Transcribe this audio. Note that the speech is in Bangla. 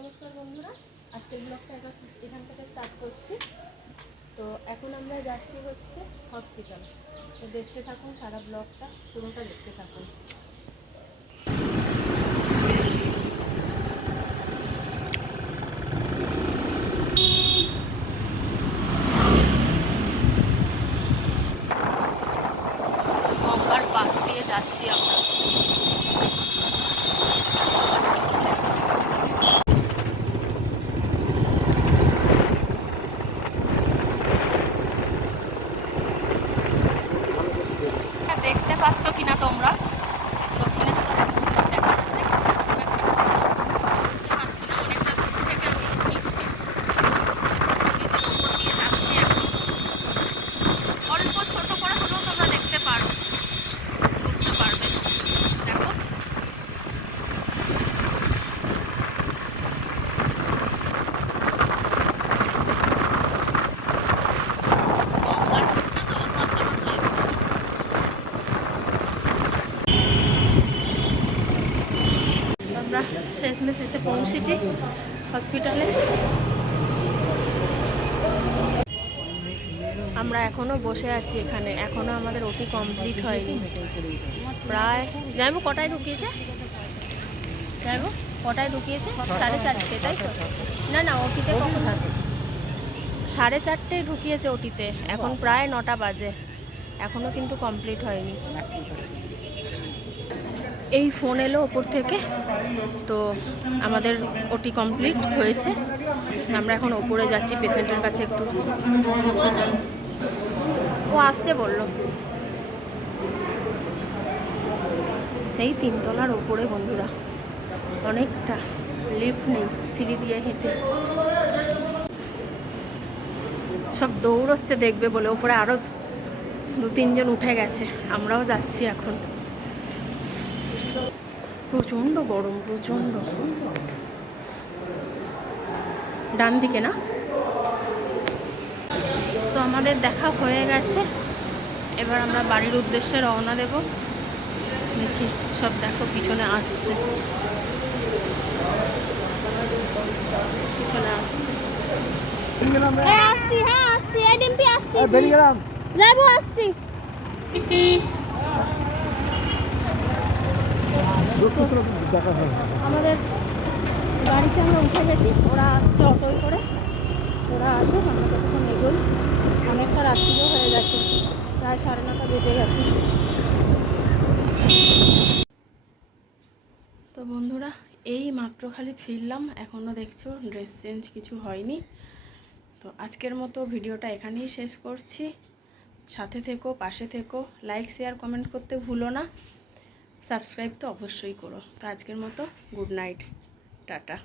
নমস্কার বন্ধুরা, আজকের ব্লগটা এখান থেকে স্টার্ট করছি। তো এখন আমরা যাচ্ছি হচ্ছে হসপিটাল। তো দেখতে থাকুন, সারা ব্লগটা পুরোটা দেখতে থাকুন। গঙ্গার পাশ দিয়ে যাচ্ছি আমরা। দেখতে পাচ্ছ কিনা তোমরা, দক্ষিণেশ্বর দেখা যাচ্ছে বুঝতে পারছি না, অনেকটা দূর থেকে আমি নিচ্ছি। নিজের উপর দিয়ে যাচ্ছি এখন। অল্প ছোট করে হলেও তোমরা দেখতে পারো, বুঝতে পারবে। দেখো আমরা শেষমেশ এসে পৌঁছেছি হসপিটালে। আমরা এখনো বসে আছি এখানে, এখনো আমাদের ওটি কমপ্লিট হয়নি। প্রায় যাইবো কটায় ঢুকিয়েছে, যাইবো কটায় ঢুকিয়েছে 4:30, তাই তো? না না, ওটিতে কখন 4:30 ঢুকিয়েছে ওটিতে, এখন প্রায় 9টা বাজে, এখনো কিন্তু কমপ্লিট হয়নি। এই ফোন এলো ওপর থেকে, তো আমাদের ওটি কমপ্লিট হয়েছে। আমরা এখন ওপরে যাচ্ছি পেশেন্টের কাছে, একটু ও আসছে বললো। সেই 3 তলার ওপরে বন্ধুরা, অনেকটা, লিফট নেই, সিঁড়ি দিয়ে হেঁটে সব দৌড়চ্ছে দেখবে বলে। ওপরে আরও 2-3 জন উঠে গেছে, আমরাও যাচ্ছি এখন। প্রচণ্ড গরম, প্রচণ্ড। ডান দিকে না? তো আমাদের দেখা হয়ে গেছে, এবার আমরা বাড়ির উদ্দেশ্যে রওনা দেব। দেখি সব দেখো পিছনে আসছে, পিছনে আসছে। আমাদের গাড়িতে আমরা উঠে গেছি, ওরা আসছে অটোয় করে। ওরা আসুক, আমরা ততক্ষণ এগোই। অনেকটা রাত্রিও হয়ে গেছে, প্রায় 9:30 বেজে গেছে। তো বন্ধুরা, এই মাত্র খালি ফিরলাম, এখনও দেখছো ড্রেস চেঞ্জ কিছু হয়নি। তো আজকের মতো ভিডিওটা এখানেই শেষ করছি। সাথে থেকো, পাশে থেকো, লাইক শেয়ার কমেন্ট করতে ভুলো না, সাবস্ক্রাইব তো অবশ্যই করো। তো আজকের মতো গুড নাইট, টাটা।